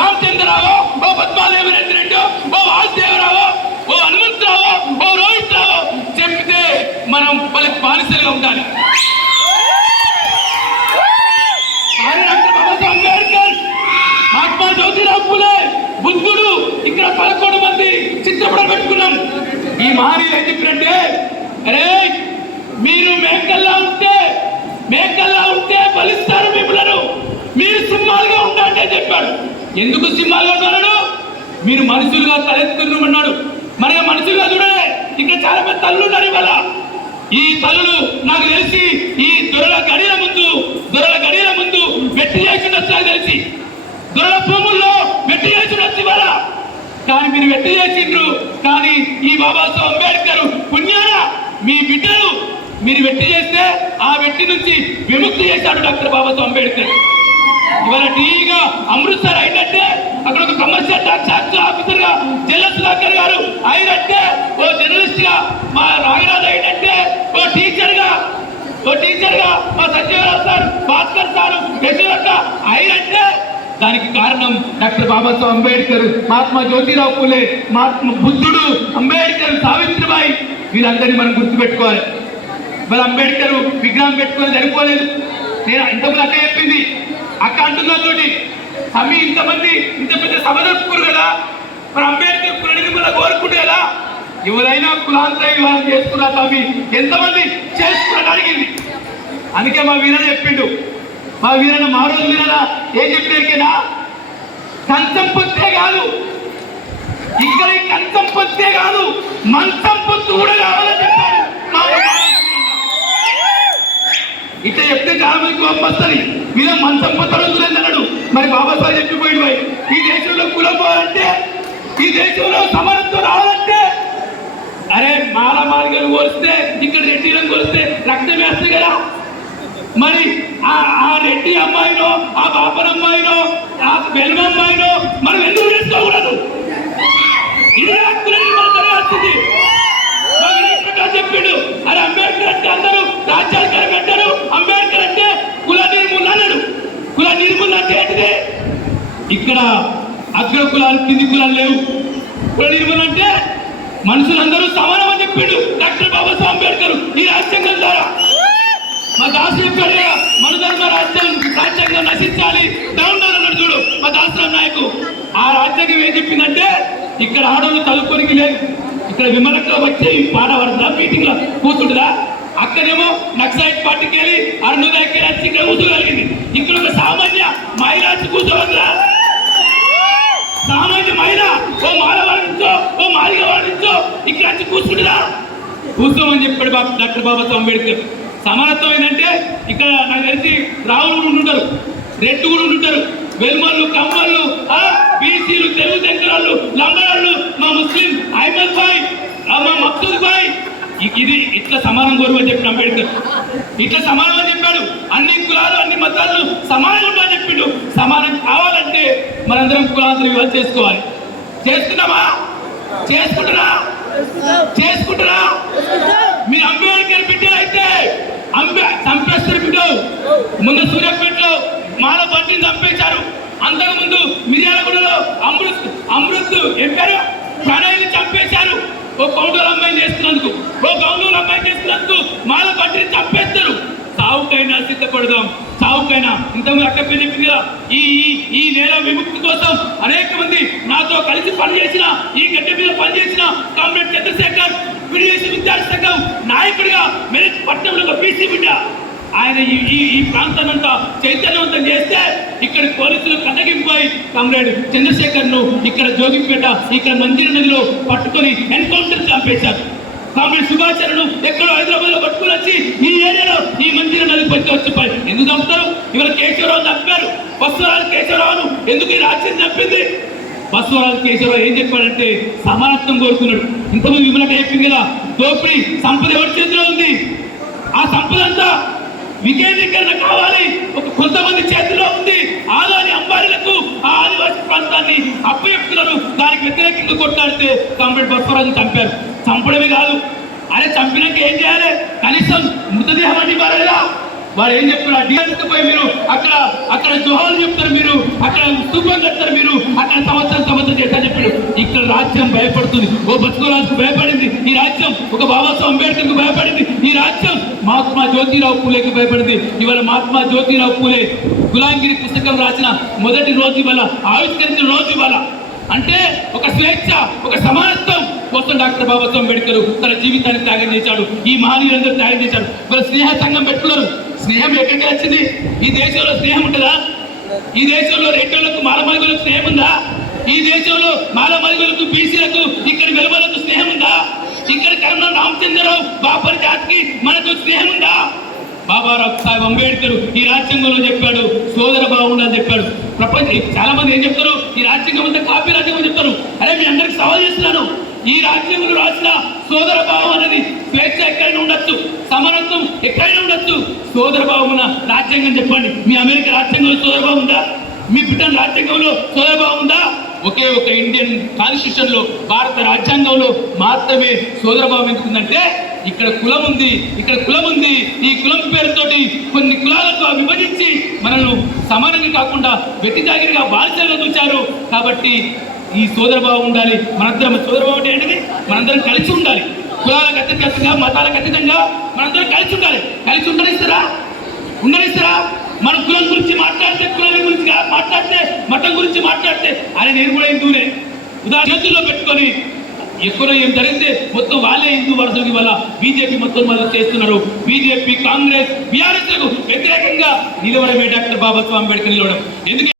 రామచంద్రరావు, ఓ పద్మాదేవి రెడ్డి, ఓ వాసుదేవరావు, ఓ హనుమంతరావు, ఓ రోహిత్ రావు చెప్తే మనం వాళ్ళకి బానిసలుగా ఉండాలి. డాక్టర్ బాబాసాహెబ్ అంబేద్కర్, మహాత్మా జ్యోతిరావు ఫులే, బుద్ధుడు, ఇక్కడ 11 మంది చిత్రపటాలు పెట్టుకున్నాం. ఈ మహనీయులు ఏం చెప్పినట్టే, అరే మీరు మేకల్లా ఉంటే బలిస్తారు మిమ్మల్ని, మీరు సింహాలుగా ఉండాలంటే చెప్పాడు. ఎందుకు సింహాలుగా ఉన్నాడు? మీరు మనుషులుగా తలెత్తుకున్నాడు. మన మనుషులుగా చూడలే. ఇక్కడ చాలా మంది తల్లులు ఉన్నారు. ఇవాళ ఈ తల్లులు నాకు తెలిసి ఈ దొరల గడియల ముందు వెట్టి చేసినట్టు నాకు తెలిసి, దొరల భూముల్లో వెట్టి చేసినట్టు ఇవాళ. కానీ మీరు వెట్టి చేసిండ్రు. కానీ ఈ బాబాసాహెబ్ అంబేద్కర్ పుణ్యాన మీ బిడ్డలు మీరు వెట్టి చేస్తే ఆ వెట్టి నుంచి విముక్తి చేశాడు డాక్టర్ బాబాసాహెబ్ అంబేద్కర్. ఇవాళ టీగా అమృత్సర్ అయినట్టే అక్కడ ఒక కమర్షియల్ ట్యాక్స్ ఆఫీసర్ గా జల్ల సుధాకర్ గారు అయినట్టే, ఓ జర్నలిస్ట్ గా మా రాయరాజు అయినట్టే, ఓ టీచర్ గా మా సంజయరావు సార్, భాస్కర్ సార్, యశోదక్క అయినట్టే. దానికి కారణం డాక్టర్ బాబాసాహెబ్ అంబేద్కర్, మహాత్మా జ్యోతిరావు ఫులే, మహాత్మా బుద్ధుడు, అంబేద్కర్, సావిత్రిబాయి, వీళ్ళందరినీ మనం గుర్తుపెట్టుకోవాలి. మరి అంబేద్కర్ విగ్రహం పెట్టుకొని సరిపోలేదు. నేను ఇంతకుముందు అక్క చెప్పింది, అక్క అంటున్నతోటి అమ్మి ఇంతమంది ఇంత పెద్ద సభ జరుపుకోరు కదా, మరి అంబేద్కర్ కులానికి మళ్ళీ కోరుకుంటే కదా ఎవరైనా కులాంతర వివాహం చేసుకున్నా తమ్మి ఎంతమంది చేసుకున్నా అడిగింది. అందుకే మా వీరన్న చెప్పిండు, మా వీరన్న మా రోజు వీరన్న ఏం చెప్పినా కంచం పొత్తే కాదు, ఇక్కడ కంచం పొత్తే కాదు మంచం పొత్తు కూడా కావాలని చెప్పాడు. ఇట్లా చెప్తే చాలా మంది కోపం వస్తుంది. మీద మంచం పొత్తడం అన్నాడు. మరి బాబాసాహెబ్ చెప్పిపోయింది, ఈ దేశంలో కులం పోవాలంటే, ఈ దేశంలో సమానత్వం రావాలంటే, అరే మాలమాలిగలు కోరిస్తే ఇక్కడ రెడ్డిలను కోరిస్తే రక్తం వేస్తుంది కదా. మరి ఆ రెడ్డి అమ్మాయినో, ఆ బాపర్ అమ్మాయినో, ఆ వెల్మ అమ్మాయినో మనం ఎందుకు చేసుకోకూడదు? ఇది హక్కులని మన జరగాల్సింది. చెప్పిండు, అరే అంబేద్కర్ అంటే అందరూ రాజ్యాధికారం పెట్టారు, అంబేద్కర్ అంటే కుల నిర్మూలన అన్నాడు. కుల నిర్మూలన అంటే ఏంటిది? ఇక్కడ అగ్ర కులాలు కింది కులాలు లేవు. కుల నిర్మూలన అంటే మనుషులందరూ సమానం అని చెప్పిండు డాక్టర్ బాబాసాహెబ్ అంబేద్కర్ ఈ రాజ్యాంగం ద్వారా. మా దాసు చెప్పాడు, మన ధర్మ రాజ్యాంగం నశించాలి డౌన్ అన్నాడు చూడు మా దాసరాం నాయకు. ఆ రాజ్యాంగం ఏం చెప్పిందంటే ఇక్కడ ఆడవాళ్ళు చదువుకోనికి లేదు. ఇక్కడ విమలతో వచ్చి పాట పడుతుందా, మీటింగ్ లో కూర్చుంటుందా? అక్కడేమో నక్సలైట్ పార్టీకి వెళ్ళి అరుణోదయకి వచ్చి ఇక్కడ కూర్చోగలిగింది. ఇక్కడ ఒక సామాన్య మహిళ వచ్చి కూర్చోవద్దా? సామాన్య మహిళ ఓ మాల వాడించో, ఓ మాలిగ వాడించో ఇక్కడ వచ్చి కూర్చుంటుందా? కూర్చోమని చెప్పాడు డాక్టర్ బాబాసాహెబ్ అంబేద్కర్. సమానత్వం ఏంటంటే ఇక్కడ నాకు తెలిసి రావులు ఉంటారు, రెడ్డి కూడా ఉంటారు, వెల్మల్లు, కమ్మళ్ళు, బీసీలు, తెలుగు దగ్గరాళ్ళు, లంబాళ్ళు, మా ముస్లిం అహ్మద్ భాయ్, మా మక్సూద్ భాయ్, ఇది ఇట్లా సమానం కోరమని చెప్పిన అంబేద్కర్. ఇట్లా సమానం అని చెప్పాడు. అన్ని కులాలు అన్ని మతాలు సమానంగా ఉండని చెప్పిండు. సమానం కావాలంటే మనందరం కులాంతర వివాహం చేసుకోవాలి. చేసుకుంటారా? మీరు అంబేద్కర్ బిడ్డలైతే చంపేస్తారు బిడ్డలు. ముందు సూర్యాపేటలో మాల బండిని చంపేశారు. అంతకుముందు మిర్యాలగూడలో అమృత్ ఎంపారు ప్రణయ్ని చంపేశారు. ఓ కౌంటర్ అమ్మాయిని చేస్తున్నందుకు మాల బండిని చంపేస్తారు. సావుకైనా సిద్ధపడదాం, సావుకైనా. ఇంతకుముందు అక్క చెప్పింది కదా, ఈ నేల విముక్తి కోసం అనేక మంది నాతో కలిసి పనిచేసిన, ఈ గడ్డ మీద పనిచేసిన కామ్రేడ్ చంద్రశేఖర్ విడివేసి విద్యార్థి సంఘం నాయకుడిగా మెరిట్ పట్టణంలో బీసీ బిడ్డ ఆయన ఈ ప్రాంతాన్నంతా చైతన్యవంతం చేస్తే ఇక్కడ పోలీసులు కన్నగింపోయి కామ్రేడ్ చంద్రశేఖర్ ను ఇక్కడ జోగిపేట, ఇక్కడ మంజీర నదిలో పట్టుకొని ఎన్కౌంటర్ చంపేశారు. కామ్రేడ్ సుభాషను ఎక్కడో హైదరాబాద్ లో పట్టుకుని వచ్చి ఈ ఏరియాలో ఈ మంజీర నదికి పట్టి వచ్చి ఎందుకు చంపుతారు? ఇవాళ కేశవరావు చంపారు. బస్వరాజు కేశవరావును ఎందుకు ఈ రాజ్యం చంపింది? బస్వరాజు కేశవరావు ఏం చెప్పాడంటే సమానత్వం కోరుకున్నాడు. ఇంతకుముందు విమలట చెప్పింది కదా, దోపిడీ సంపద ఎవరి చేతిలో ఉంది? ఆ సంపద అంతా వికేంద్రీకరణ కావాలి, ఒక కొంతమంది చేతిలో ఉంది. ఆదాని అంబారీలకు ఆ ఆదివాసీ ప్రాంతాన్ని అప్పచెప్తున్నారు. దానికి వ్యతిరేకంగా కొట్లాడితే కామ్రేడ్ బస్వరాజు చంపారు. చంపడమే కాదు, అరే చంపినాక ఏం చేయాలి? కనీసం మృతదేహం అని ఇవ్వాలిగా. వారు ఏం చెప్తున్నారు? డిఎస్కి పోయి మీరు అక్కడ జోహాలు చెప్తారు, మీరు అక్కడ స్తూపం చెప్తారు, మీరు అక్కడ సంవత్సరం చేస్తా చెప్పారు. ఇక్కడ రాజ్యం భయపడుతుంది. ఓ బతుకురాజుకు భయపడింది ఈ రాజ్యం, ఒక బాబాసాహెబ్ అంబేద్కర్కు భయపడింది ఈ రాజ్యం, మహాత్మా జ్యోతిరావు పూలేకి భయపడింది. ఇవాళ మహాత్మా జ్యోతిరావు పూలే గులాంగిరి పుస్తకం రాసిన మొదటి రోజు ఇవాళ, ఆవిష్కరించిన రోజు ఇవాళ. అంటే ఒక స్వేచ్ఛ, ఒక సమానత్వం కోసం డాక్టర్ బాబాసాహెబ్ అంబేద్కర్ తన జీవితాన్ని త్యాగం చేశాడు. ఈ మహనీయులందరూ త్యాగం చేశాడు. మరి స్నేహ సంఘం పెట్టుకున్నారు. స్నేహం ఎక్కడికి వచ్చింది? ఈ దేశంలో స్నేహం ఉంటుందా? ఈ దేశంలో రెడ్డిలకు మాలమలుగులకు స్నేహం ఉందా? ఈ దేశంలో మాలమలుగులకు బీసీలకు ఇక్కడ వెలువలకు స్నేహం ఉందా? ఇక్కడ కరుణ రామచంద్రరావు బాపర్ జాతికి మనకు స్నేహం ఉందా? బాబారావు సాహెబ్ అంబేద్కర్ ఈ రాజ్యాంగంలో చెప్పాడు, సోదర భావం ఉందని చెప్పాడు. చాలా మంది ఏం చెప్తారు? ఈ రాజ్యాంగం అంతా కాపీ రాజ్యాంగం చెప్తారు. అరే మీ అందరికి సవాల్ చేస్తున్నాను, ఈ రాజ్యాంగంలో రాసిన సోదర భావం అనేది స్వేచ్ఛ ఎక్కడైనా ఉండొచ్చు, సమానత్వం ఎక్కడైనా ఉండొచ్చు. సోదర భావం ఉన్న రాజ్యాంగం చెప్పండి. మీ అమెరికా రాజ్యాంగంలో సోదర భావం ఉందా? మీ బ్రిటన్ రాజ్యాంగంలో సోదర భావం ఉందా? ఒకే ఒక ఇండియన్ కాన్స్టిట్యూషన్ లో, భారత రాజ్యాంగంలో మాత్రమే సోదర భావం ఎందుకుందంటే ఇక్కడ కులం ఉంది, ఇక్కడ కులం ఉంది. ఈ కులం పేరుతోటి కొన్ని కులాలకు విభజించి మనల్ని సమానంగా కాకుండా వ్యతిజాగిరిగా బాధ్యతగా చూశారు. కాబట్టి ఈ సోదరభావం ఉండాలి. మనందరం సోదరభావం అంటే ఏంటిది? మనందరం కలిసి ఉండాలి. కులాలకు అతీతంగా, మతాలకు అతీతంగా మనందరం కలిసి ఉండాలి. కలిసి ఉండనిస్తారా? మన కులం గురించి మాట్లాడితే, కులం గురించి మాట్లాడితే, మతం గురించి మాట్లాడితే, అని నేను కూడా హిందువులే చేతుల్లో పెట్టుకొని ఎక్కడో ఏం జరిగితే మొత్తం వాళ్ళే హిందూ వరుసకి వల్ల బీజేపీ మొత్తం వాళ్ళు చేస్తున్నారు. బీజేపీ, కాంగ్రెస్, బీఆర్ఎస్ లకు వ్యతిరేకంగా నిలవడమే డాక్టర్ బాబాసాహెబ్ అంబేద్కర్ నిలవడం. ఎందుకంటే